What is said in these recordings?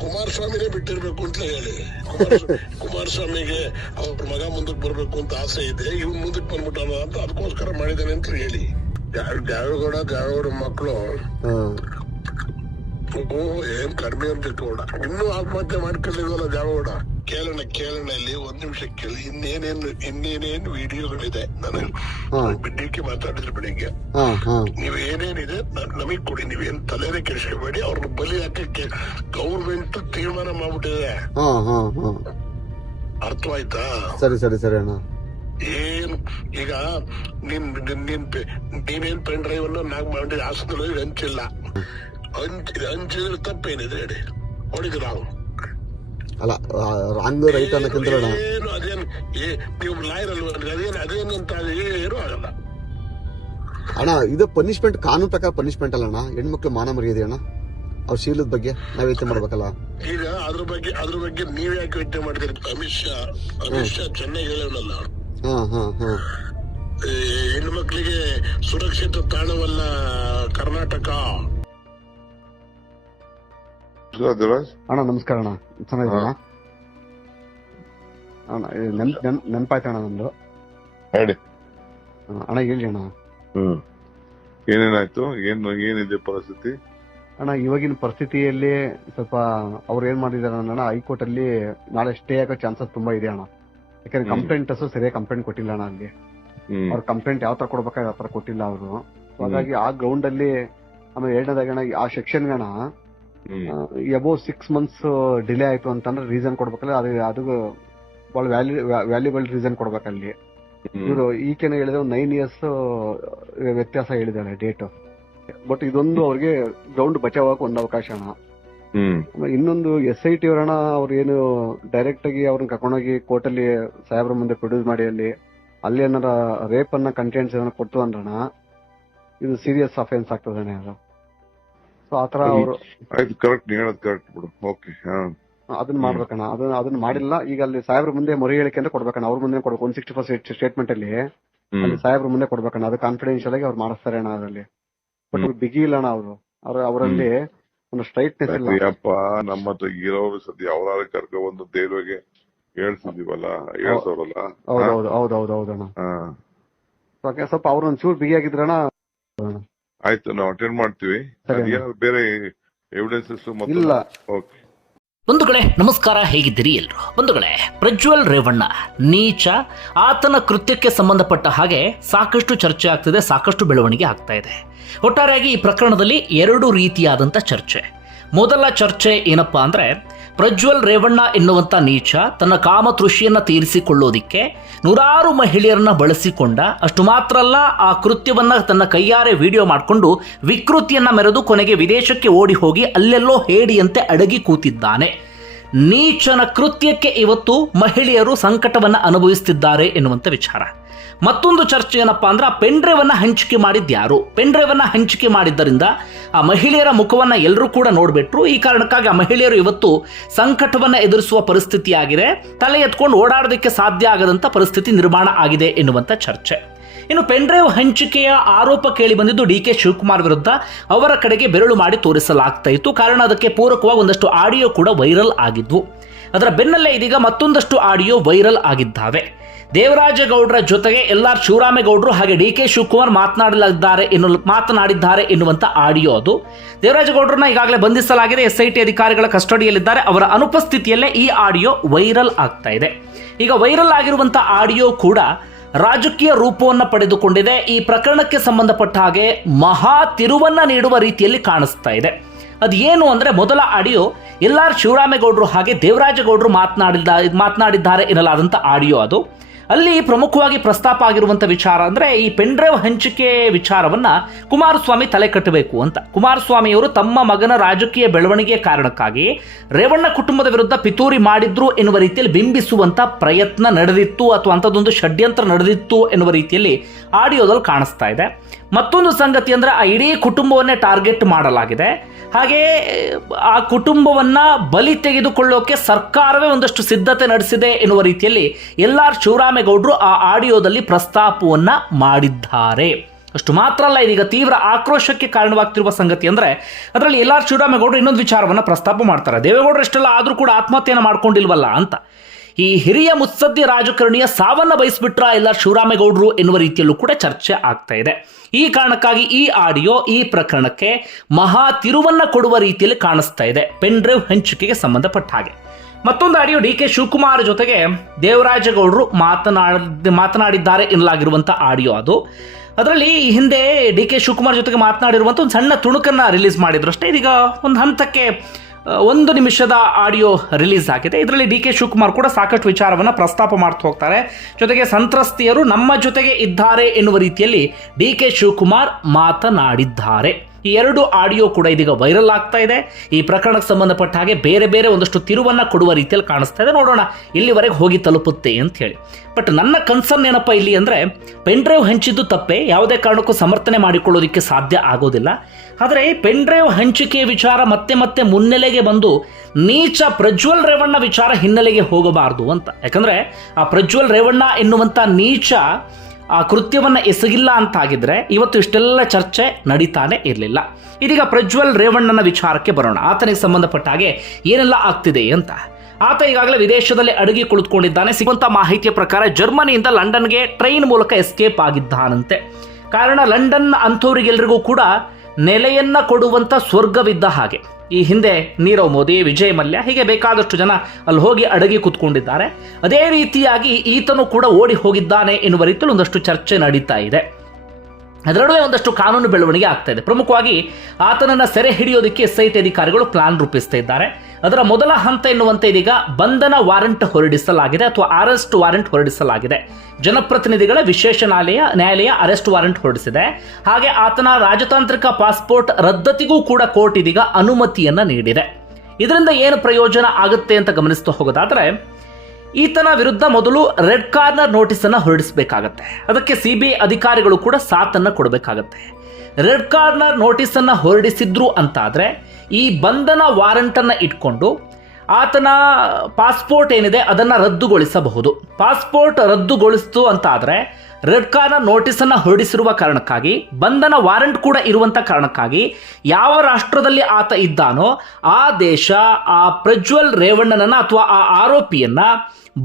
ಕುಮಾರಸ್ವಾಮಿನೇ ಬಿಟ್ಟಿರ್ಬೇಕು ಅಂತ ಹೇಳಿ. ಕುಮಾರಸ್ವಾಮಿ ಕುಮಾರಸ್ವಾಮಿಗೆ ಅವ್ರ ಮಗ ಮುಂದಕ್ಕೆ ಬರ್ಬೇಕು ಅಂತ ಆಸೆ ಇದೆ ಇವ್ ಮುಂದಕ್ಕೆ ಬಂದ್ಬಿಟ್ಟಾನ ಅಂತ ಅದಕ್ಕೋಸ್ಕರ ಮಾಡಿದಾನೆ ಅಂತ ಹೇಳಿ. ದ್ಯಾವೇಗೌಡ ಮಕ್ಳು ಮಕ್ಕಳು ಓ ಏನ್ ಕಡಿಮೆ ಅಂತ ಇಟ್ಕೊಂಡ ಇನ್ನೂ ಆತ್ಮಹತ್ಯೆ ಮಾಡ್ಕೊಂಡಿಲ್ವಲ್ಲ ದೇವಗೌಡ ಕೇಳೋಣ ಕೇಳೋಣ ಇಲ್ಲಿ. ಒಂದ್ ನಿಮಿಷ ಕೇಳಿ. ಇನ್ನೇನೇನು ಇನ್ನೇನೇನ್ ವಿಡಿಯೋಗಳಿದೆ? ನಾನು. ಬಿಡ್ಡಿಕ್ಕೆ ಮಾತಾಡಿದ್ರು ಬೆಳಿಗ್ಗೆ. ನೀವ್ ಏನೇನಿದೆ ನಮಗ್ ಕೊಡಿ. ನೀವೇನ್ ತಲೆನೇ ಕೆಡಿಸ್ಕೋಬೇಡಿ. ಅವ್ರನ್ನ ಬಲಿ ಹಾಕಕ್ಕೆ ಗೌರ್ಮೆಂಟ್ ತೀರ್ಮಾನ ಮಾಡ್ಬಿಟ್ಟಿದೆ. ಅರ್ಥವಾಯ್ತಾ? ಸರಿ ಸರಿ ಸರಿ ಅಣ್ಣ. ಏನ್ ಈಗ ನೀನ್ ನೀನ್- ನೀನ್ ಪೆ- ನೀನೇನ್ ಪೆನ್ ಡ್ರೈವ್ ಅನ್ನು ನಾಗ್ ಮಾಡಿ ಹಾಸ್ಪಿಟಲ್ ಹಂಚಿಲ್ಲ ಹಂಚ್ ಹಂಚಿದ್ರೆ ತಪ್ಪೇನಿದೆ ಹೇಳಿ. ಹೊಡಿದ್ ನಾವು. ಅಲ್ಲ ರಾಂಗ್ ರೈಟ್ ಅನ್ನಕ್ಕಿಂತ ಏನು ಅದೇನ್ ನೀವು ಲಾಯರ್ ಅಲ್ವಾ ಅದೇನು ಅಂತ ಏನು ಆಗಲ್ಲ. ಅಣ್ಣ ಇದು ಪನಿಷ್ಮೆಂಟ್ ಕಾನೂನು ಪ್ರಕಾರ ಪನಿಷ್ಮೆಂಟ್ ಅಲ್ಲ ಅಣ್ಣ. ಹೆಣ್ಮಕ್ಳು ಮಾನ ಮರ್ಯಾದೆ ಅಣ್ಣ. ಅವ್ರ ಶೀಲದ ಬಗ್ಗೆ ನಾವ್ ಯೋಚನೆ ಮಾಡ್ಬೇಕಲ್ಲ. ಈಗ ಅದ್ರ ಬಗ್ಗೆ ಅದ್ರ ಬಗ್ಗೆ ನೀವ್ ಯಾಕೆ ಯೋಚನೆ ಮಾಡ್ತೀರಿ? ಅಮಿತ್ ಶಾ ಅಮಿತ್ ಶಾ ಚೆನ್ನಾಗಿ ಹೇಳೋಣಲ್ಲ ಹಾ ಹಾ ಹಾ. ಮಕ್ಕಳಿಗೆ ಸುರಕ್ಷಿತ ತಾಣವಲ್ಲ ಕರ್ನಾಟಕ. ಅಣ್ಣ ನಮಸ್ಕಾರ ಅಣ್ಣ. ಚೆನ್ನಾಗಿದ್ದೀರಾ? ಅಣ್ಣ ನೆನಪಾಯ್ತು ಅಣ್ಣ ನಂದು ಹೇಳಿ. ಅಣ್ಣ ಹೇಳಿ ಅಣ್ಣ. ಹ್ಮ್. ಏನೇನಾಯ್ತು? ಏನು ಏನಿದೆ ಪರಿಸ್ಥಿತಿ? ಅಣ್ಣ ಇವಾಗಿನ ಪರಿಸ್ಥಿತಿಯಲ್ಲಿ ಸ್ವಲ್ಪ ಅವ್ರು ಏನ್ ಮಾಡಿದಾರೆ ಅಣ್ಣ ಹೈಕೋರ್ಟ್ ಅಲ್ಲಿ ನಾಳೆ ಸ್ಟೇ ಆಗೋ ಚಾನ್ಸಸ್ ತುಂಬಾ ಇದೆ ಅಣ್ಣ. ಯಾಕಂದ್ರೆ ಕಂಪ್ಲೇಂಟ್ ಅಸು ಸರಿಯಾಗಿ ಕಂಪ್ಲೇಂಟ್ ಕೊಟ್ಟಿಲ್ಲ ಅಣ್ಣ ಅಲ್ಲಿ. ಅವ್ರ ಕಂಪ್ಲೇಂಟ್ ಯಾವ ತರ ಕೊಡ್ಬೇಕಾದ್ರೆ ಆ ತರ ಕೊಟ್ಟಿಲ್ಲ ಅವರು. ಹಾಗಾಗಿ ಆ ಗ್ರೌಂಡ್ ಅಲ್ಲಿ ಆಮೇಲೆ ಎರಡನೇದಾಗ ಅಣ್ಣ ಆ section hmm above six months delay ಆಯ್ತು ಅಂತಂದ್ರೆ ರೀಸನ್ ಕೊಡ್ಬೇಕಲ್ಲ ಅದು ಅದು ಬಹಳ ವ್ಯಾಲ್ಯೂ ವ್ಯಾಲ್ಯೂಬಲ್ ರೀಸನ್ ಕೊಡ್ಬೇಕಲ್ಲಿ. ಇವರು ಈಕೆನ ಹೇಳಿದ್ರೆ ಒಂದು ನೈನ್ ಇಯರ್ಸ್ ವ್ಯತ್ಯಾಸ ಹೇಳಿದಾರೆ ಡೇಟ್ ಬಟ್ ಇದೊಂದು ಅವ್ರಿಗೆ ಗ್ರೌಂಡ್ ಬಚಾವಕ್ಕೆ ಒಂದು ಅವಕಾಶ ಇನ್ನೊಂದು ಎಸ್ ಐ ಟಿ ಅವರಣ ಅವ್ರು ಏನು ಡೈರೆಕ್ಟ್ ಆಗಿ ಅವ್ರನ್ನ ಕರ್ಕೊಂಡೋಗಿ ಕೋರ್ಟ್ ಅಲ್ಲಿ ಸಾಹೇಬ್ರ ಮುಂದೆ ಪ್ರೊಡ್ಯೂಸ್ ಮಾಡಿ ಅಲ್ಲಿ ಅಲ್ಲಿ ಏನಾರ ರೇಪ್ ಅನ್ನ ಕಂಟೆಂಟ್ಸ್ ಏನಾರ ಕೊಡ್ತು ಅಂದ್ರಣ ಇದು ಸೀರಿಯಸ್ ಅಫೆನ್ಸ್ ಆಗ್ತದೆ ಅದು. ಸೊ ಆತರ ಅವರು ಆಯ್ತು ಕರೆಕ್ಟ್ ನೀ ಹೇಳೋದು ಕರೆಕ್ಟ್ ಬಿಡು. ಓಕೆ ಹಾ. ಅದನ್ನ ಮಾಡ್ಬೇಕಣ್ಣ. ಅದನ್ನ ಅದನ್ನ ಮಾಡಿಲ್ಲ. ಈಗ ಅಲ್ಲಿ ಸಾಹೇಬ್ರ ಮುಂದೆ ಮೊರೆ ಹೇಳಿಕೆ ಅಂತ ಕೊಡ್ಬೇಕಣ್ಣ. ಅವ್ರ ಮುಂದೆ ಕೊಡ್ಬೇಕು. ಒನ್ ಸಿಕ್ಸ್ಟಿ ಫೋರ್ ಸ್ಟೇಟ್ಮೆಂಟ್ ಅಲ್ಲಿ ಅಲ್ಲಿ ಸಾಹೇಬ್ರ ಮುಂದೆ ಕೊಡ್ಬೇಕಣ್ಣ. ಅದು ಕಾನ್ಫಿಡೆನ್ಶಿಯಲ್ ಆಗಿ ಅವ್ರು ಮಾಡಿಸ್ತಾರೆ ಅಣ್ಣ ಅದರಲ್ಲಿ. ಬಟ್ ಬಿಗಿ ಇಲ್ಲ ಅಣ್ಣ ಅವರು. ಅವ್ರ ಅವರಲ್ಲಿ ಒಂದು ಸ್ಟ್ರೈಟ್ನೆಸ್ ಇಲ್ಲ. ಅಪ್ಪ ನಮ್ಮ ಹತ್ರ ಇರೋರು ಸದ್ಯ ಅವರಾದ್ರೆ ಕರ್ಕೊ ಒಂದು ದೇವ್ರಿಗೆ ಹೇಳ್ಸಿದೀವಲ್ಲ ಹೇಳ್ಸೋರಲ್ಲ ಹೌದೌದು ಹೌದೌದು ಹೌದಣ್ಣ ಸ್ವಲ್ಪ ಅವ್ರು ಒಂಚೂರು ಬಿಗಿ ಆಗಿದ್ರಣ್ಣ ಆಯ್ತು ನಾವು ಅಟೆಂಡ್ ಮಾಡ್ತೀವಿ. ಬೇರೆ ಎವಿಡೆನ್ಸಸ್ ಇಲ್ಲ. ಓಕೆ ಬಂಧುಗಳೇ ನಮಸ್ಕಾರ ಹೇಗಿದ್ದೀರಿ ಎಲ್ರು? ಬಂಧುಗಳೇ ಪ್ರಜ್ವಲ್ ರೇವಣ್ಣ ನೀಚ ಆತನ ಕೃತ್ಯಕ್ಕೆ ಸಂಬಂಧಪಟ್ಟ ಹಾಗೆ ಸಾಕಷ್ಟು ಚರ್ಚೆ ಆಗ್ತಿದೆ ಸಾಕಷ್ಟು ಬೆಳವಣಿಗೆ ಆಗ್ತಾ ಇದೆ. ಒಟ್ಟಾರೆಯಾಗಿ ಈ ಪ್ರಕರಣದಲ್ಲಿ ಎರಡು ರೀತಿಯಾದಂಥ ಚರ್ಚೆ. ಮೊದಲ ಚರ್ಚೆ ಏನಪ್ಪ ಅಂದರೆ, ಪ್ರಜ್ವಲ್ ರೇವಣ್ಣ ಎನ್ನುವಂಥ ನೀಚ ತನ್ನ ಕಾಮತೃಷಿಯನ್ನು ತೀರಿಸಿಕೊಳ್ಳೋದಿಕ್ಕೆ ನೂರಾರು ಮಹಿಳೆಯರನ್ನ ಬಳಸಿಕೊಂಡ, ಅಷ್ಟು ಮಾತ್ರ ಅಲ್ಲ, ಆ ಕೃತ್ಯವನ್ನು ತನ್ನ ಕೈಯಾರೆ ವಿಡಿಯೋ ಮಾಡಿಕೊಂಡು ವಿಕೃತಿಯನ್ನು ಮೆರೆದು ಕೊನೆಗೆ ವಿದೇಶಕ್ಕೆ ಓಡಿ ಹೋಗಿ ಅಲ್ಲೆಲ್ಲೋ ಹೇಡಿಯಂತೆ ಅಡಗಿ ಕೂತಿದ್ದಾನೆ. ನೀಚನ ಕೃತ್ಯಕ್ಕೆ ಇವತ್ತು ಮಹಿಳೆಯರು ಸಂಕಟವನ್ನ ಅನುಭವಿಸುತ್ತಿದ್ದಾರೆ ಎನ್ನುವಂಥ ವಿಚಾರ. ಮತ್ತೊಂದು ಚರ್ಚೆ ಏನಪ್ಪಾ ಅಂದ್ರೆ ಆ ಪೆಂಡ್ರೈವನ್ನ ಹಂಚಿಕೆ ಮಾಡಿದ್ಯಾರು ಪೆಂಡ್ರೈವನ್ನ ಹಂಚಿಕೆ ಮಾಡಿದ್ದರಿಂದ ಆ ಮಹಿಳೆಯರ ಮುಖವನ್ನ ಎಲ್ಲರೂ ಕೂಡ ನೋಡ್ಬಿಟ್ರು. ಈ ಕಾರಣಕ್ಕಾಗಿ ಆ ಮಹಿಳೆಯರು ಇವತ್ತು ಸಂಕಟವನ್ನ ಎದುರಿಸುವ ಪರಿಸ್ಥಿತಿ ಆಗಿದೆ ತಲೆ ಎತ್ಕೊಂಡು ಓಡಾಡೋದಕ್ಕೆ ಸಾಧ್ಯ ಆಗದಂತ ಪರಿಸ್ಥಿತಿ ನಿರ್ಮಾಣ ಆಗಿದೆ ಎನ್ನುವಂಥ ಚರ್ಚೆ. ಇನ್ನು ಪೆನ್ಡ್ರೈವ್ ಹಂಚಿಕೆಯ ಆರೋಪ ಕೇಳಿ ಬಂದಿದ್ದು ಡಿ ಕೆ ಶಿವಕುಮಾರ್ ವಿರುದ್ಧ ಅವರ ಕಡೆಗೆ ಬೆರಳು ಮಾಡಿ ತೋರಿಸಲಾಗ್ತಾ ಇತ್ತು. ಕಾರಣ ಅದಕ್ಕೆ ಪೂರಕವಾಗಿ ಒಂದಷ್ಟು ಆಡಿಯೋ ಕೂಡ ವೈರಲ್ ಆಗಿದ್ವು. ಅದರ ಬೆನ್ನಲ್ಲೇ ಇದೀಗ ಮತ್ತೊಂದಷ್ಟು ಆಡಿಯೋ ವೈರಲ್ ಆಗಿದ್ದಾವೆ. ದೇವರಾಜೇಗೌಡರ ಜೊತೆಗೆ ಎಲ್ ಆರ್ ಶಿವರಾಮೇಗೌಡರು ಹಾಗೆ ಡಿ ಕೆ ಶಿವಕುಮಾರ್ ಮಾತನಾಡಲಿದ್ದಾರೆ ಎನ್ನು ಮಾತನಾಡಿದ್ದಾರೆ ಎನ್ನುವಂಥ ಆಡಿಯೋ ಅದು. ದೇವರಾಜೇಗೌಡರನ್ನ ಈಗಾಗಲೇ ಬಂಧಿಸಲಾಗಿದೆ. ಎಸ್ ಐ ಟಿ ಅಧಿಕಾರಿಗಳ ಕಸ್ಟಡಿಯಲ್ಲಿದ್ದಾರೆ. ಅವರ ಅನುಪಸ್ಥಿತಿಯಲ್ಲೇ ಈ ಆಡಿಯೋ ವೈರಲ್ ಆಗ್ತಾ ಇದೆ. ಈಗ ವೈರಲ್ ಆಗಿರುವಂಥ ಆಡಿಯೋ ಕೂಡ ರಾಜಕೀಯ ರೂಪವನ್ನು ಪಡೆದುಕೊಂಡಿದೆ. ಈ ಪ್ರಕರಣಕ್ಕೆ ಸಂಬಂಧಪಟ್ಟ ಹಾಗೆ ಮಹಾ ತಿರುವನ್ನ ನೀಡುವ ರೀತಿಯಲ್ಲಿ ಕಾಣಿಸ್ತಾ ಇದೆ. ಅದು ಏನು ಅಂದ್ರೆ ಮೊದಲ ಆಡಿಯೋ ಎಲ್ ಆರ್ ಶಿವರಾಮೇಗೌಡರು ಹಾಗೆ ದೇವರಾಜೇಗೌಡರು ಮಾತನಾಡಿದ, ಮಾತನಾಡಿದ್ದಾರೆ ಎನ್ನಲಾದಂಥ ಆಡಿಯೋ ಅದು. ಅಲ್ಲಿ ಪ್ರಮುಖವಾಗಿ ಪ್ರಸ್ತಾಪ ಆಗಿರುವಂಥ ವಿಚಾರ ಅಂದರೆ ಈ ಪೆನ್ಡ್ರೈವ್ ಹಂಚಿಕೆ ವಿಚಾರವನ್ನು ಕುಮಾರಸ್ವಾಮಿ ತಲೆ ಕಟ್ಟಬೇಕು ಅಂತ. ಕುಮಾರಸ್ವಾಮಿಯವರು ತಮ್ಮ ಮಗನ ರಾಜಕೀಯ ಬೆಳವಣಿಗೆ ಕಾರಣಕ್ಕಾಗಿ ರೇವಣ್ಣ ಕುಟುಂಬದ ವಿರುದ್ಧ ಪಿತೂರಿ ಮಾಡಿದ್ರು ಎನ್ನುವ ರೀತಿಯಲ್ಲಿ ಬಿಂಬಿಸುವಂಥ ಪ್ರಯತ್ನ ನಡೆದಿತ್ತು ಅಥವಾ ಅಂಥದ್ದೊಂದು ಷಡ್ಯಂತ್ರ ನಡೆದಿತ್ತು ಎನ್ನುವ ರೀತಿಯಲ್ಲಿ ಆಡಿಯೋದಲ್ಲಿ ಕಾಣಿಸ್ತಾ ಇದೆ. ಮತ್ತೊಂದು ಸಂಗತಿ ಅಂದರೆ ಆ ಇಡೀ ಕುಟುಂಬವನ್ನೇ ಟಾರ್ಗೆಟ್ ಮಾಡಲಾಗಿದೆ. ಹಾಗೆ, ಆ ಕುಟುಂಬವನ್ನ ಬಲಿ ತೆಗೆದುಕೊಳ್ಳೋಕೆ ಸರ್ಕಾರವೇ ಒಂದಷ್ಟು ಸಿದ್ಧತೆ ನಡೆಸಿದೆ ಎನ್ನುವ ರೀತಿಯಲ್ಲಿ ಎಲ್ ಆರ್ ಶಿವರಾಮೇಗೌಡರು ಆ ಆಡಿಯೋದಲ್ಲಿ ಪ್ರಸ್ತಾಪವನ್ನು ಮಾಡಿದ್ದಾರೆ. ಅಷ್ಟು ಮಾತ್ರ ಅಲ್ಲ, ಇದೀಗ ತೀವ್ರ ಆಕ್ರೋಶಕ್ಕೆ ಕಾರಣವಾಗ್ತಿರುವ ಸಂಗತಿ ಅಂದ್ರೆ, ಅದರಲ್ಲಿ ಎಲ್ ಆರ್ ಶಿವರಾಮೇಗೌಡರು ಇನ್ನೊಂದು ವಿಚಾರವನ್ನ ಪ್ರಸ್ತಾಪ ಮಾಡ್ತಾರೆ. ದೇವೇಗೌಡರು ಎಷ್ಟೆಲ್ಲ ಆದರೂ ಕೂಡ ಆತ್ಮಹತ್ಯೆಯನ್ನು ಮಾಡ್ಕೊಂಡಿಲ್ವಲ್ಲ ಅಂತ. ಈ ಹಿರಿಯ ಮುತ್ಸದ್ದಿ ರಾಜಕಾರಣಿಯ ಸಾವನ್ನ ಬಯಸ್ಬಿಟ್ರ ಇಲ್ಲ ಶಿವರಾಮೇಗೌಡರು ಎನ್ನುವ ರೀತಿಯಲ್ಲೂ ಕೂಡ ಚರ್ಚೆ ಆಗ್ತಾ ಇದೆ. ಈ ಕಾರಣಕ್ಕಾಗಿ ಈ ಆಡಿಯೋ, ಈ ಪ್ರಕರಣಕ್ಕೆ ಮಹಾ ತಿರುವನ್ನ ಕೊಡುವ ರೀತಿಯಲ್ಲಿ ಕಾಣಿಸ್ತಾ ಇದೆ. ಪೆನ್ ಡ್ರೈವ್ ಹಂಚಿಕೆಗೆ ಸಂಬಂಧಪಟ್ಟ ಹಾಗೆ. ಮತ್ತೊಂದು ಆಡಿಯೋ ಡಿ ಕೆ ಶಿವಕುಮಾರ್ ಜೊತೆಗೆ ದೇವರಾಜಗೌಡರು ಮಾತನಾಡ, ಮಾತನಾಡಿದ್ದಾರೆ ಎನ್ನಲಾಗಿರುವಂಥ ಆಡಿಯೋ ಅದು. ಅದರಲ್ಲಿ ಈ ಹಿಂದೆ ಡಿ ಕೆ ಶಿವಕುಮಾರ್ ಜೊತೆಗೆ ಮಾತನಾಡಿರುವಂಥ ಒಂದು ಸಣ್ಣ ತುಣುಕನ್ನ ರಿಲೀಸ್ ಮಾಡಿದ್ರು ಅಷ್ಟೇ. ಇದೀಗ ಒಂದು ಹಂತಕ್ಕೆ ಒಂದು ನಿಮಿಷದ ಆಡಿಯೋ ರಿಲೀಸ್ ಆಗಿದೆ. ಇದರಲ್ಲಿ ಡಿ ಕೆ ಶಿವಕುಮಾರ್ ಕೂಡ ಸಾಕಷ್ಟು ವಿಚಾರವನ್ನು ಪ್ರಸ್ತಾಪ ಮಾಡ್ತಾ ಹೋಗ್ತಾರೆ. ಜೊತೆಗೆ ಸಂತ್ರಸ್ತೆಯರು ನಮ್ಮ ಜೊತೆಗೆ ಇದ್ದಾರೆ ಎನ್ನುವ ರೀತಿಯಲ್ಲಿ ಡಿ ಕೆ ಶಿವಕುಮಾರ್ ಮಾತನಾಡಿದ್ದಾರೆ. ಈ ಎರಡು ಆಡಿಯೋ ಕೂಡ ಇದೀಗ ವೈರಲ್ ಆಗ್ತಾ ಇದೆ. ಈ ಪ್ರಕರಣಕ್ಕೆ ಸಂಬಂಧಪಟ್ಟ ಹಾಗೆ ಬೇರೆ ಬೇರೆ ಒಂದಷ್ಟು ತಿರುವನ್ನ ಕೊಡುವ ರೀತಿಯಲ್ಲಿ ಕಾಣಿಸ್ತಾ ಇದೆ. ನೋಡೋಣ ಇಲ್ಲಿವರೆಗೆ ಹೋಗಿ ತಲುಪುತ್ತೆ ಅಂತ ಹೇಳಿ. ಬಟ್ ನನ್ನ ಕನ್ಸರ್ನ್ ಏನಪ್ಪ ಇಲ್ಲಿ ಅಂದರೆ, ಪೆನ್ ಡ್ರೈವ್ ಹಂಚಿದ್ದು ತಪ್ಪೆ. ಯಾವುದೇ ಕಾರಣಕ್ಕೂ ಸಮರ್ಥನೆ ಮಾಡಿಕೊಳ್ಳೋದಕ್ಕೆ ಸಾಧ್ಯ ಆಗೋದಿಲ್ಲ. ಆದರೆ ಪೆನ್ ಡ್ರೈವ್ ಹಂಚಿಕೆಯ ವಿಚಾರ ಮತ್ತೆ ಮತ್ತೆ ಮುನ್ನೆಲೆಗೆ ಬಂದು ನೀಚ ಪ್ರಜ್ವಲ್ ರೇವಣ್ಣ ವಿಚಾರ ಹಿನ್ನೆಲೆಗೆ ಹೋಗಬಾರದು ಅಂತ. ಯಾಕಂದ್ರೆ ಆ ಪ್ರಜ್ವಲ್ ರೇವಣ್ಣ ಎನ್ನುವಂಥ ನೀಚ ಆ ಕೃತ್ಯವನ್ನ ಎಸಗಿಲ್ಲ ಅಂತ ಆಗಿದ್ರೆ ಇವತ್ತು ಇಷ್ಟೆಲ್ಲ ಚರ್ಚೆ ನಡೀತಾನೆ ಇರಲಿಲ್ಲ. ಇದೀಗ ಪ್ರಜ್ವಲ್ ರೇವಣ್ಣನ ವಿಚಾರಕ್ಕೆ ಬರೋಣ. ಆತನಿಗೆ ಸಂಬಂಧಪಟ್ಟ ಹಾಗೆ ಏನೆಲ್ಲ ಆಗ್ತಿದೆ ಅಂತ. ಆತ ಈಗಾಗಲೇ ವಿದೇಶದಲ್ಲಿ ಅಡುಗೆ ಕುಳಿತುಕೊಂಡಿದ್ದಾನೆ. ಸಿಗುವಂಥ ಮಾಹಿತಿಯ ಪ್ರಕಾರ ಜರ್ಮನಿಯಿಂದ ಲಂಡನ್ಗೆ ಟ್ರೈನ್ ಮೂಲಕ ಎಸ್ಕೇಪ್ ಆಗಿದ್ದಾನಂತೆ. ಕಾರಣ ಲಂಡನ್ ಅಂಥವರಿಗೆಲ್ಲರಿಗೂ ಕೂಡ ನೆಲೆಯನ್ನ ಕೊಡುವಂಥ ಸ್ವರ್ಗವಿದ್ದ ಹಾಗೆ. ಈ ಹಿಂದೆ ನೀರವ್ ಮೋದಿ, ವಿಜಯ್ ಮಲ್ಯ ಹೀಗೆ ಬೇಕಾದಷ್ಟು ಜನ ಅಲ್ಲಿ ಹೋಗಿ ಅಡಗಿ ಕೂತ್ಕೊಂಡಿದ್ದಾರೆ. ಅದೇ ರೀತಿಯಾಗಿ ಈತನು ಕೂಡ ಓಡಿ ಹೋಗಿದ್ದಾನೆ ಎನ್ನುವ ರೀತಿಯಲ್ಲಿ ಒಂದಷ್ಟು ಚರ್ಚೆ ನಡೀತಾ ಇದೆ. ಅದರ ನಡುವೆ ಒಂದಷ್ಟು ಕಾನೂನು ಬೆಳವಣಿಗೆ ಆಗ್ತಾ ಇದೆ. ಪ್ರಮುಖವಾಗಿ ಆತನನ್ನ ಸೆರೆ ಹಿಡಿಯೋದಕ್ಕೆ ಸೈಟ್ ಅಧಿಕಾರಿಗಳು ಪ್ಲಾನ್ ರೂಪಿಸ್ತಾ ಇದ್ದಾರೆ. ಅದರ ಮೊದಲ ಹಂತ ಎನ್ನುವಂತೆ ಇದೀಗ ಬಂಧನ ವಾರೆಂಟ್ ಹೊರಡಿಸಲಾಗಿದೆ ಅಥವಾ ಅರೆಸ್ಟ್ ವಾರೆಂಟ್ ಹೊರಡಿಸಲಾಗಿದೆ. ಜನಪ್ರತಿನಿಧಿಗಳ ವಿಶೇಷ ನ್ಯಾಯಾಲಯ ನ್ಯಾಯಾಲಯ ಅರೆಸ್ಟ್ ವಾರೆಂಟ್ ಹೊರಡಿಸಿದೆ. ಹಾಗೆ ಆತನ ರಾಜತಾಂತ್ರಿಕ ಪಾಸ್ಪೋರ್ಟ್ ರದ್ದತಿಗೂ ಕೂಡ ಕೋರ್ಟ್ ಇದೀಗ ಅನುಮತಿಯನ್ನ ನೀಡಿದೆ. ಇದರಿಂದ ಏನು ಪ್ರಯೋಜನ ಆಗುತ್ತೆ ಅಂತ ಗಮನಿಸ್ತಾ ಹೋಗೋದಾದ್ರೆ ಈತನ ವಿರುದ್ಧ ಮೊದಲು ರೆಡ್ ಕಾರ್ನರ್ ನೋಟಿಸ್ ಅನ್ನ ಹೊರಡಿಸಬೇಕಾಗತ್ತೆ. ಅದಕ್ಕೆ ಸಿಬಿಐ ಅಧಿಕಾರಿಗಳು ಕೂಡ ಸಾಥನ್ನ ಕೊಡಬೇಕಾಗತ್ತೆ. ರೆಡ್ ಕಾರ್ನರ್ ನೋಟಿಸ್ ಅನ್ನ ಹೊರಡಿಸಿದ್ರು ಅಂತಾದ್ರೆ ಈ ಬಂಧನ ವಾರಂಟ್ ಅನ್ನ ಇಟ್ಕೊಂಡು ಆತನ ಪಾಸ್ಪೋರ್ಟ್ ಏನಿದೆ ಅದನ್ನು ರದ್ದುಗೊಳಿಸಬಹುದು. ಪಾಸ್ಪೋರ್ಟ್ ರದ್ದುಗೊಳಿಸ್ತು ಅಂತಾದರೆ ರೆಡ್ ಕಾರ್ನ ನೋಟಿಸನ್ನು ಹೊರಡಿಸಿರುವ ಕಾರಣಕ್ಕಾಗಿ, ಬಂಧನ ವಾರಂಟ್ ಕೂಡ ಇರುವಂಥ ಕಾರಣಕ್ಕಾಗಿ ಯಾವ ರಾಷ್ಟ್ರದಲ್ಲಿ ಆತ ಇದ್ದಾನೋ ಆ ದೇಶ ಆ ಪ್ರಜ್ವಲ್ ರೇವಣ್ಣನನ್ನು ಅಥವಾ ಆ ಆರೋಪಿಯನ್ನು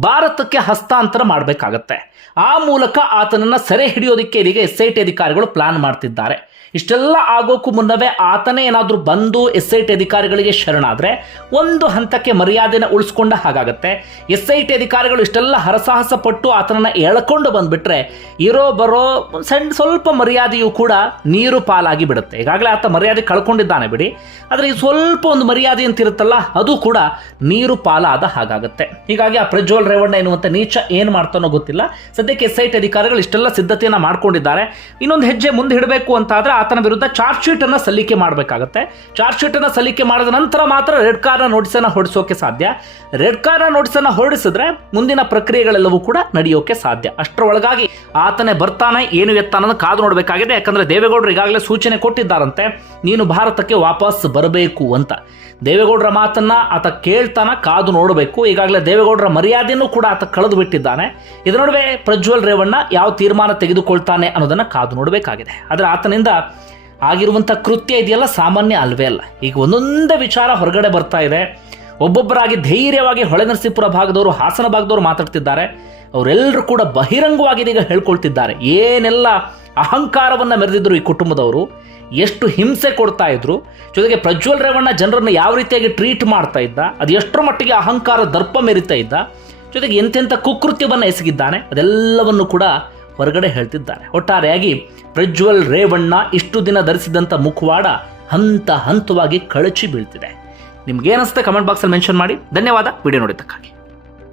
ಭಾರತಕ್ಕೆ ಹಸ್ತಾಂತರ ಮಾಡಬೇಕಾಗತ್ತೆ. ಆ ಮೂಲಕ ಆತನನ್ನು ಸೆರೆ ಹಿಡಿಯೋದಕ್ಕೆ ಇದೀಗ ಎಸ್ ಐ ಟಿ ಅಧಿಕಾರಿಗಳು ಪ್ಲಾನ್ ಮಾಡ್ತಿದ್ದಾರೆ. ಇಷ್ಟೆಲ್ಲ ಆಗೋಕ್ಕೂ ಮುನ್ನವೇ ಆತನೇ ಏನಾದರೂ ಬಂದು ಎಸ್ ಐ ಟಿ ಅಧಿಕಾರಿಗಳಿಗೆ ಶರಣಾದರೆ ಒಂದು ಹಂತಕ್ಕೆ ಮರ್ಯಾದೆನ ಉಳಿಸ್ಕೊಂಡ ಹಾಗಾಗತ್ತೆ. ಎಸ್ ಐ ಟಿ ಅಧಿಕಾರಿಗಳು ಇಷ್ಟೆಲ್ಲ ಹರಸಾಹಸ ಪಟ್ಟು ಆತನನ್ನ ಎಳ್ಕೊಂಡು ಬಂದ್ಬಿಟ್ರೆ ಇರೋ ಬರೋ ಸಣ್ಣ ಸ್ವಲ್ಪ ಮರ್ಯಾದೆಯೂ ಕೂಡ ನೀರು ಪಾಲಾಗಿ ಬಿಡುತ್ತೆ. ಈಗಾಗಲೇ ಆತ ಮರ್ಯಾದೆ ಕಳ್ಕೊಂಡಿದ್ದಾನೆ ಬಿಡಿ. ಆದರೆ ಈ ಸ್ವಲ್ಪ ಒಂದು ಮರ್ಯಾದೆ ಅಂತ ಇರುತ್ತಲ್ಲ ಅದು ಕೂಡ ನೀರು ಪಾಲಾದ ಹಾಗಾಗುತ್ತೆ. ಹೀಗಾಗಿ ಆ ಪ್ರಜ್ವಲ್ ರೇವಣ್ಣ ಎನ್ನುವಂಥ ನೀಚ ಏನು ಮಾಡ್ತಾನೋ ಗೊತ್ತಿಲ್ಲ. ಸದ್ಯಕ್ಕೆ ಎಸ್ ಐ ಟಿ ಅಧಿಕಾರಿಗಳು ಇಷ್ಟೆಲ್ಲ ಸಿದ್ಧತೆಯನ್ನು ಮಾಡ್ಕೊಂಡಿದ್ದಾರೆ. ಇನ್ನೊಂದು ಹೆಜ್ಜೆ ಮುಂದೆ ಇಡಬೇಕು ಅಂತಾದ್ರೆ ಆತನ ವಿರುದ್ಧ ಚಾರ್ಜ್ ಶೀಟ್ ಅನ್ನ ಸಲ್ಲಿಕೆ ಮಾಡಬೇಕಾಗುತ್ತೆ. ಚಾರ್ಜ್ ಶೀಟ್ ಅನ್ನ ಸಲ್ಲಿಕೆ ಮಾಡಿದ ನಂತರ ಮಾತ್ರ ರೆಡ್ ಕಾರ್ನ ನೋಟಿಸ್ ಅನ್ನ ಹೊರಡಿಸೋಕೆ ಸಾಧ್ಯ. ರೆಡ್ ಕಾರ್ನ ನೋಟಿಸ್ ಅನ್ನ ಹೊರಡಿಸಿದ್ರೆ ಮುಂದಿನ ಪ್ರಕ್ರಿಯೆಗಳೆಲ್ಲವೂ ಕೂಡ ನಡೆಯೋಕೆ ಸಾಧ್ಯ. ಅಷ್ಟರೊಳಗಾಗಿ ಆತನೇ ಬರ್ತಾನೆ, ಏನು ಎತ್ತ ಅನ್ನೋದು ಕಾದು ನೋಡಬೇಕಾಗಿದೆ. ಯಾಕಂದ್ರೆ ದೇವೇಗೌಡರು ಈಗಾಗಲೇ ಸೂಚನೆ ಕೊಟ್ಟಿದ್ದಾರಂತೆ, ನೀನು ಭಾರತಕ್ಕೆ ವಾಪಸ್ ಬರಬೇಕು ಅಂತ. ದೇವೇಗೌಡರ ಮಾತನ್ನ ಆತ ಕೇಳ್ತಾನ, ಕಾದು ನೋಡಬೇಕು. ಈಗಾಗಲೇ ದೇವೇಗೌಡರ ಮರ್ಯಾದೆಯನ್ನು ಕೂಡ ಆತ ಕಳೆದು ಬಿಟ್ಟಿದ್ದಾನೆ. ಇದರ ನಡುವೆ ಪ್ರಜ್ವಲ್ ರೇವಣ್ಣ ಯಾವ ತೀರ್ಮಾನ ತೆಗೆದುಕೊಳ್ತಾನೆ ಅನ್ನೋದನ್ನ ಕಾದು ನೋಡಬೇಕಾಗಿದೆ. ಆದರೆ ಆತನಿಂದ ಆಗಿರುವಂಥ ಕೃತ್ಯ ಇದೆಯಲ್ಲ? ಸಾಮಾನ್ಯ ಅಲ್ವೇ ಅಲ್ಲ. ಈಗ ಒಂದೊಂದೇ ವಿಚಾರ ಹೊರಗಡೆ ಬರ್ತಾ ಇದೆ. ಒಬ್ಬೊಬ್ಬರಾಗಿ ಧೈರ್ಯವಾಗಿ ಹೊಳೆ ನರಸೀಪುರ ಭಾಗದವರು, ಹಾಸನ ಭಾಗದವರು ಮಾತಾಡ್ತಿದ್ದಾರೆ. ಅವರೆಲ್ಲರೂ ಕೂಡ ಬಹಿರಂಗವಾಗಿ ಇದೀಗ ಹೇಳ್ಕೊಳ್ತಿದ್ದಾರೆ. ಏನೆಲ್ಲ ಅಹಂಕಾರವನ್ನು ಮೆರೆದಿದ್ರು ಈ ಕುಟುಂಬದವರು? ಎಷ್ಟು ಹಿಂಸೆ ಕೊಡ್ತಾ ಇದ್ರು? ಜೊತೆಗೆ ಪ್ರಜ್ವಲ್ ರೇವಣ್ಣ ಜನರನ್ನು ಯಾವ ರೀತಿಯಾಗಿ ಟ್ರೀಟ್ ಮಾಡ್ತಾ ಇದ್ದ? ಅದು ಎಷ್ಟರ ಮಟ್ಟಿಗೆ ಅಹಂಕಾರ ದರ್ಪ ಮೆರಿತಾ ಇದ್ದ? ಜೊತೆಗೆ ಎಂತೆಂಥ ಕುಕೃತ್ಯವನ್ನು ಎಸಗಿದ್ದಾನೆ? ಅದೆಲ್ಲವನ್ನು ಕೂಡ ಹೊರಗಡೆ ಹೇಳ್ತಿದ್ದಾರೆ. ಒಟ್ಟಾರೆಯಾಗಿ ಪ್ರಜ್ವಲ್ ರೇವಣ್ಣ ಇಷ್ಟು ದಿನ ಧರಿಸಿದಂಥ ಮುಖವಾಡ ಹಂತ ಹಂತವಾಗಿ ಕಳಚಿ ಬೀಳ್ತಿದೆ. ನಿಮ್ಗೇನಿಸುತ್ತೆ ಕಮೆಂಟ್ ಬಾಕ್ಸಲ್ಲಿ ಮೆನ್ಷನ್ ಮಾಡಿ. ಧನ್ಯವಾದ. ವಿಡಿಯೋ ನೋಡಿದ್ದಕ್ಕಾಗಿ.